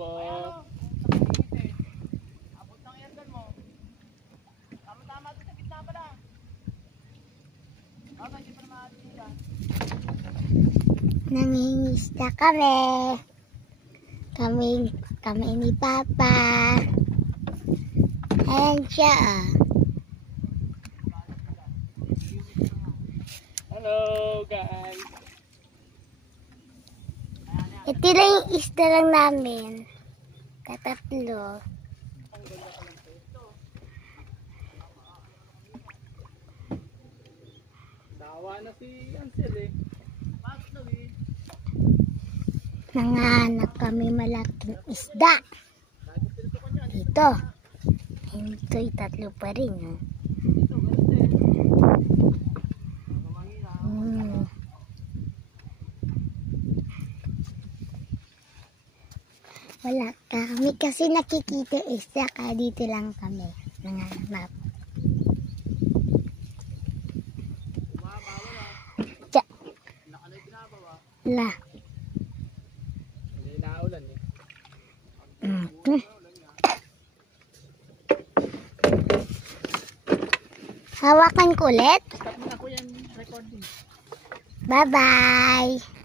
po. Abot ng airgun mo. Tama-tama doon sa gitna pa lang. Okay, hindi pa naman yan. Nangingisda kami. Kami ni Papa. Ayan siya. Hello guys. Ito lang yung isda lang namin. Katatlo. Sawa na si Ansel eh. Nanganap kami malaking isda. Dito. Ito'y tatlo pa rin. Wala kami kasi nakikita isda kaya dito lang kami nanganap. Wala. Hindi naulan eh. Hawakan ko ulit. Stop mo na ko yan recording. Bye-bye.